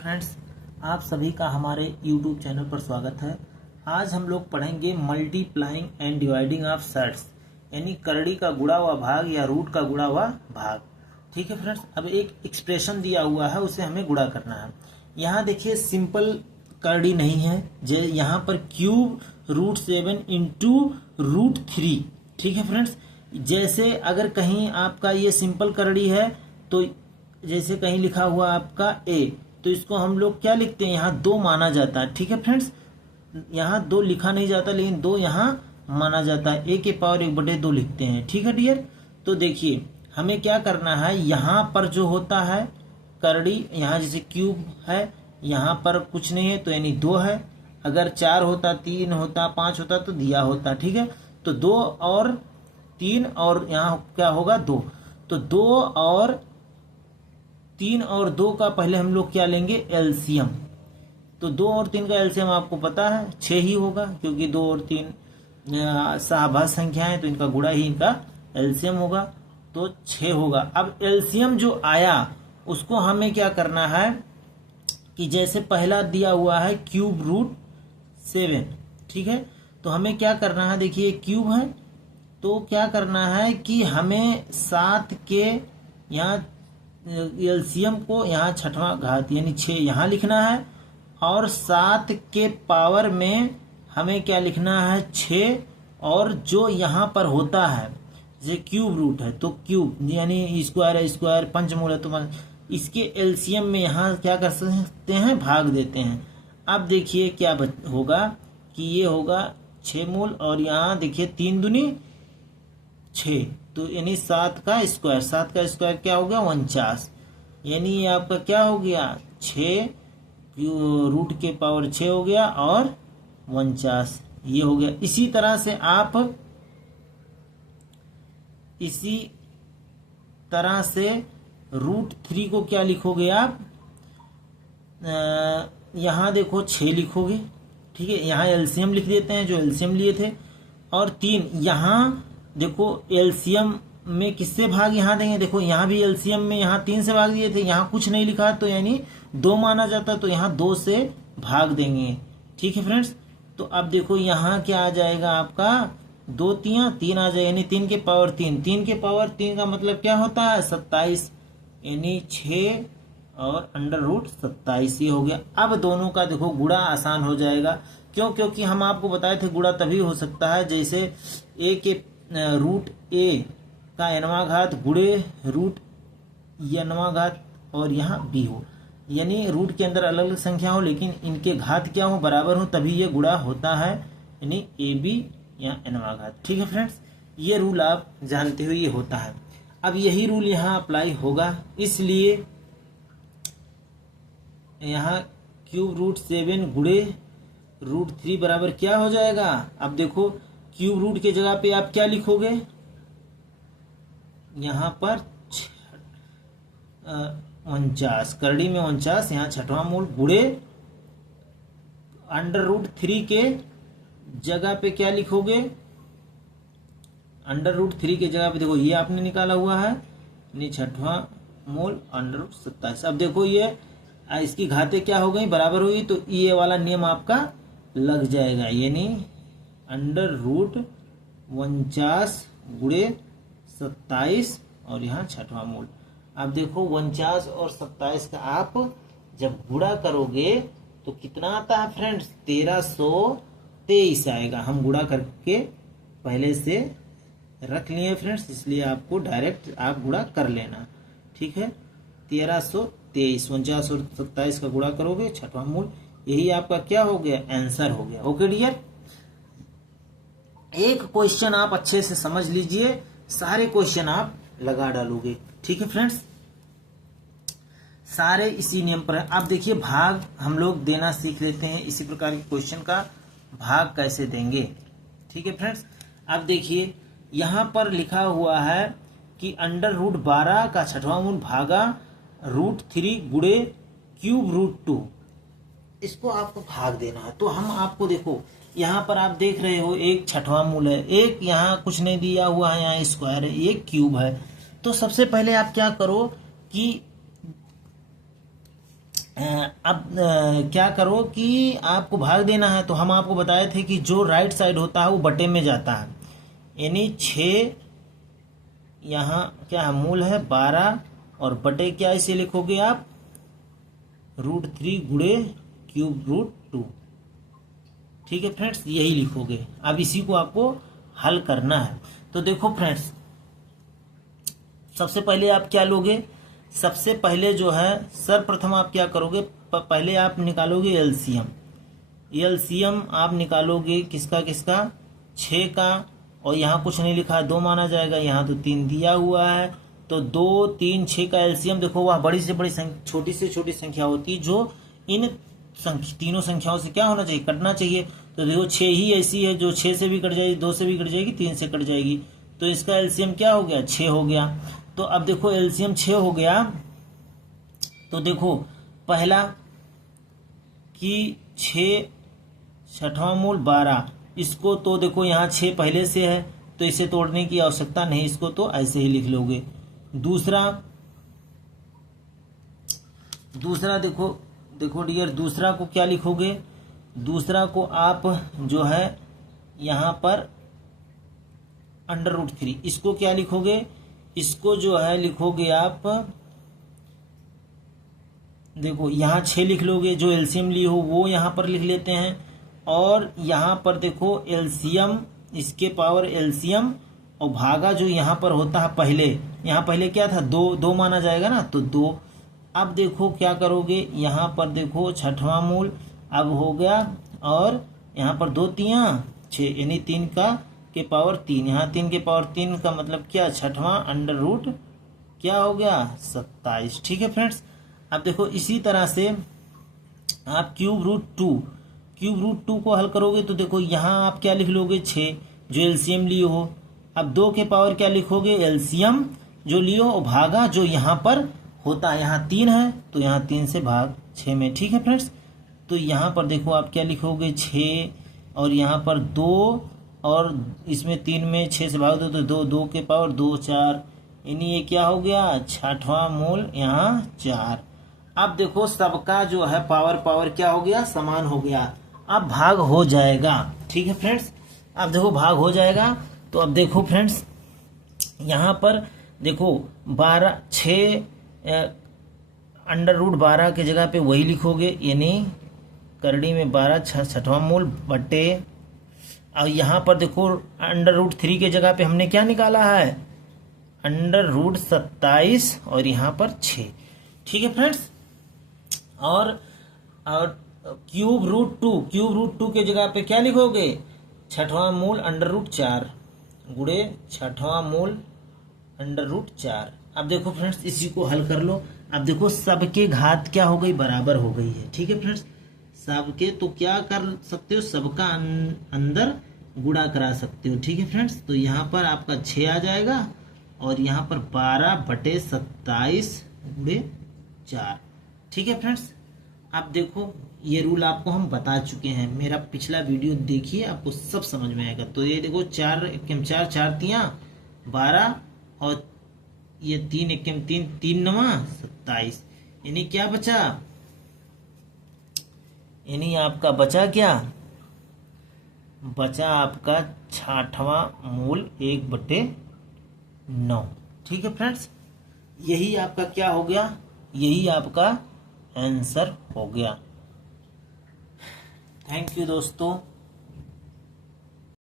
Friends, आप सभी का हमारे YouTube चैनल पर स्वागत है। आज हम लोग पढ़ेंगे multiplying and dividing of surds, यानी करड़ी का गुणा हुआ भाग या रूट का गुणा हुआ भाग। ठीक है फ्रेंड्स, अब एक एक्सप्रेशन दिया हुआ है, उसे हमें गुणा करना है। यहाँ देखिए सिंपल करड़ी नहीं है, यहाँ पर क्यूब √7 इंटू √3। ठीक है फ्रेंड्स, जैसे अगर कहीं आपका ये सिंपल करड़ी है तो जैसे कहीं लिखा हुआ आपका a, तो इसको हम लोग क्या लिखते हैं, यहाँ 2 माना जाता है। ठीक है फ्रेंड्स, यहाँ 2 लिखा नहीं जाता, लेकिन 2 यहाँ माना जाता है। a के पावर 1/2 लिखते हैं। ठीक है डियर, तो देखिए हमें क्या करना है, यहाँ पर जो होता है करड़ी, यहाँ जैसे क्यूब है, यहाँ पर कुछ नहीं है तो यानी 2 है। अगर 4 होता, 3 होता, 5 होता तो दिया होता। ठीक है, तो 2 और 3 और यहाँ क्या होगा 2, तो 2 और 3 और 2 का पहले हम लोग क्या लेंगे, एलसीएम। तो 2 और 3 का एलसीएम आपको पता है 6 ही होगा, क्योंकि 2 और 3 सहभाज्य संख्या है, तो इनका गुणा ही इनका एलसीएम होगा, तो 6 होगा। अब एलसीएम जो आया उसको हमें क्या करना है कि जैसे पहला दिया हुआ है क्यूब √7। ठीक है, तो हमें क्या करना है, देखिए क्यूब है तो क्या करना है कि हमें 7 के यहाँ एलसीएम को यहाँ छठवां घात यानी 6 यहाँ लिखना है, और 7 के पावर में हमें क्या लिखना है 6, और जो यहाँ पर होता है जैसे क्यूब रूट है तो क्यूब यानी स्क्वायर है, स्क्वायर पंचमूल है, तो इसके एलसीएम में यहाँ क्या कर सकते हैं, भाग देते हैं। अब देखिए क्या होगा कि ये होगा 6 मूल, और यहाँ देखिए 3 दूनी 6, तो यानी 7 का स्क्वायर, 7 का स्क्वायर क्या हो गया 49, यानी ये आपका क्या हो गया 6 रूट के पावर 6 हो गया और 49 ये हो गया। इसी तरह से आप इसी तरह से √3 को क्या लिखोगे आप, यहाँ देखो 6 लिखोगे। ठीक है, यहाँ एलसीएम लिख देते हैं जो एलसीएम लिए थे, और 3 यहाँ देखो एलसीएम में किससे भाग यहाँ देंगे, देखो यहाँ भी एलसीएम में यहाँ 3 से भाग दिए थे, यहाँ कुछ नहीं लिखा तो यानी 2 माना जाता, तो यहाँ 2 से भाग देंगे। ठीक है फ्रेंड्स, तो अब देखो यहाँ क्या आ जाएगा आपका 2 3 आ जाएगा, यानी 3 के पावर 3, 3 के पावर 3 का मतलब क्या होता है 27, यानी 6 और √27 ये हो गया। अब दोनों का देखो गुणा आसान हो जाएगा, क्यों, क्योंकि हम आपको बताए थे गुणा तभी हो सकता है जैसे a के √a का nवां घात गुणे √nवां घात और यहाँ b हो, यानी रूट के अंदर अलग अलग संख्या हो लेकिन इनके घात क्या हो, बराबर हो, तभी ये गुणा होता है, यानी ab या nवां घात। ठीक है फ्रेंड्स, ये रूल आप जानते हो ये होता है। अब यही रूल यहाँ अप्लाई होगा, इसलिए यहाँ क्यूब √7 गुणे √3 बराबर क्या हो जाएगा। अब देखो क्यूब रूट के जगह पे आप क्या लिखोगे, यहाँ पर 49, करड़ी में 49, यहाँ छठवां मूल गुणे √3 के जगह पे क्या लिखोगे, √3 के जगह पे देखो ये आपने निकाला हुआ है, यानी छठवां मूल √27। अब देखो ये इसकी घातें क्या हो गई, बराबर हुई, तो ये वाला नियम आपका लग जाएगा, यानी √49 गुणे 27 और यहाँ छठवां मूल। अब देखो 49 और 27 का आप जब गुणा करोगे तो कितना आता है फ्रेंड्स, 1323 आएगा। हम गुणा करके पहले से रख लिए फ्रेंड्स, इसलिए आपको डायरेक्ट आप गुणा कर लेना। ठीक है, 1323, 49 और 27 का गुणा करोगे छठवां मूल, यही आपका क्या हो गया, आंसर हो गया। ओके डियर, एक क्वेश्चन आप अच्छे से समझ लीजिए, सारे क्वेश्चन आप लगा डालोगे। ठीक है फ्रेंड्स, सारे इसी नियम पर है। अब देखिए भाग हम लोग देना सीख लेते हैं, इसी प्रकार के क्वेश्चन का भाग कैसे देंगे। ठीक है फ्रेंड्स, अब देखिए यहाँ पर लिखा हुआ है कि √12 का छठवां मूल भागा √3 गुणे क्यूब √2, इसको आपको भाग देना है। तो हम आपको देखो यहाँ पर आप देख रहे हो एक छठवां मूल है, एक यहाँ कुछ नहीं दिया हुआ है, यहाँ स्क्वायर है, एक क्यूब है। तो सबसे पहले आप क्या करो कि क्या करो कि आपको भाग देना है, तो हम आपको बताए थे कि जो राइट साइड होता है वो बटे में जाता है, यानी 6 यहाँ क्या है मूल है 12 और बटे क्या इसे लिखोगे आप √3 गुणे क्यूब √2। ठीक है फ्रेंड्स, यही लिखोगे। अब इसी को आपको हल करना है। तो देखो फ्रेंड्स, सबसे पहले आप क्या लोगे, सबसे पहले जो है सर्वप्रथम आप क्या करोगे, पहले आप निकालोगे एलसीएम। एलसीएम आप निकालोगे किसका किसका, 6 का, और यहाँ कुछ नहीं लिखा है 2 माना जाएगा, यहाँ तो 3 दिया हुआ है, तो 2 3 6 का एलसीएम देखो वह बड़ी से बड़ी छोटी से छोटी संख्या होती है जो इन तीनों संख्याओं से क्या होना चाहिए, कटना चाहिए। तो देखो 6 ही ऐसी है जो 6 से भी कट जाएगी, 2 से भी कट जाएगी, 3 से कट जाएगी, तो इसका एलसीएम क्या हो गया 6 हो गया। तो अब देखो एलसीएम 6 हो गया, तो देखो पहला कि 6 छठवां मूल 12, इसको तो देखो यहाँ 6 पहले से है तो इसे तोड़ने की आवश्यकता नहीं, इसको तो ऐसे ही लिख लोगे। दूसरा देखो डियर, दूसरा को क्या लिखोगे, दूसरा को आप जो है यहाँ पर √3, इसको क्या लिखोगे, इसको जो है लिखोगे आप देखो यहाँ 6 लिख लोगे, जो एलसीएम लिए हो वो यहाँ पर लिख लेते हैं, और यहाँ पर देखो एलसीएम, इसके पावर एलसीएम और भागा जो यहाँ पर होता है पहले, यहाँ पहले क्या था 2 माना जाएगा ना, तो 2। अब देखो क्या करोगे, यहाँ पर देखो छठवां मूल अब हो गया, और यहाँ पर 2 तियां 6, यानी 3 के पावर 3, यहाँ 3 के पावर 3 का मतलब क्या, छठवां √ क्या हो गया 27। ठीक है फ्रेंड्स, अब देखो इसी तरह से आप क्यूब √2 को हल करोगे, तो देखो यहाँ आप क्या लिख लोगे 6 जो एलसीएम लिए हो, अब 2 के पावर क्या लिखोगे एलसीएम जो लियो और भागा जो यहाँ पर होता है, यहाँ 3 है तो यहाँ 3 से भाग 6 में। ठीक है फ्रेंड्स, तो यहाँ पर देखो आप क्या लिखोगे 6 और यहाँ पर 2 और इसमें 3 में 6 से भाग दो तो 2 के पावर 2 4, यानी ये क्या हो गया छठवां मूल यहाँ 4। अब देखो सबका जो है पावर क्या हो गया, समान हो गया, अब भाग हो जाएगा। ठीक है फ्रेंड्स, अब देखो भाग हो जाएगा। तो अब देखो फ्रेंड्स यहाँ पर देखो 6 √12 के जगह पे वही लिखोगे, यानी करड़ी में 12 छठवां मूल बटे, और यहाँ पर देखो √3 के जगह पे हमने क्या निकाला है √27 और यहाँ पर 6। ठीक है फ्रेंड्स, और क्यूब √2 के जगह पे क्या लिखोगे छठवां मूल √4 गुणे छठवां मूल √4। अब देखो फ्रेंड्स इसी को हल कर लो। अब देखो सबके घात क्या हो गई, बराबर हो गई है। ठीक है फ्रेंड्स, सबके तो क्या कर सकते हो, सबका अंदर गुणा करा सकते हो। ठीक है फ्रेंड्स, तो यहाँ पर आपका 6 आ जाएगा और यहाँ पर 12/27 गुणे 4। ठीक है फ्रेंड्स, आप देखो ये रूल आपको हम बता चुके हैं, मेरा पिछला वीडियो देखिए आपको सब समझ में आएगा। तो ये देखो 4 एकम 4 4 तियां 12 और ये 3 एकम 3 3 9 27, यानी क्या बचा, यानी आपका बचा क्या, बचा आपका छठवां मूल 1/9। ठीक है फ्रेंड्स, यही आपका क्या हो गया, यही आपका आंसर हो गया। थैंक यू दोस्तों।